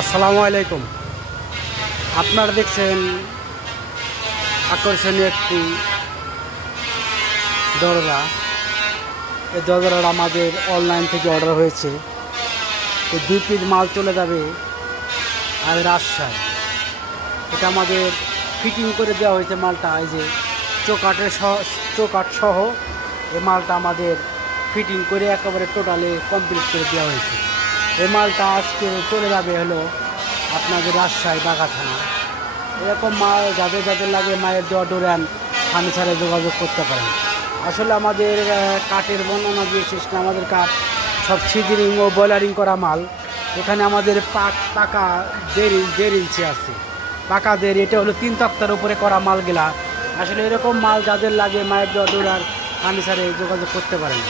আসসালামু আলাইকুম। আপনারা দেখছেন আকর্ষণীয় একটি দরজা। এই দরজাটা আমাদের অনলাইন থেকে অর্ডার হয়েছে। এই 2 পিস মাল চলে যাবে আর রাজশাহী। এটা আমাদের ফিটিং করে দেওয়া হয়েছে মালটা। এই যে চৌকাঠ সহ এই মালটা আমাদের ফিটিং করে একেবারে টোটালি কমপ্লিট করে দেওয়া হয়েছে। এই মালটা আজকে চলে যাবে হলো আপনাদের রাজশাহী বাঘা থানা। এরকম মাল যাদের যাদের লাগে মায়ের দেওয়া ডোরান ফার্নিচারে যোগাযোগ করতে পারেন। আসলে আমাদের কাঠের বর্ণনা দিয়ে শেষ না, আমাদের কাঠ সব সিজনিং ও বয়লারিং করা মাল। এখানে আমাদের পাকা 1.5 ইঞ্চি আছে, পাকা 1.5। এটা হলো 3 তক্তার উপরে করা মালগুলা। আসলে এরকম মাল যাদের লাগে মায়ের দেওয়া ডোরার ফার্নিচারে যোগাযোগ করতে পারেন।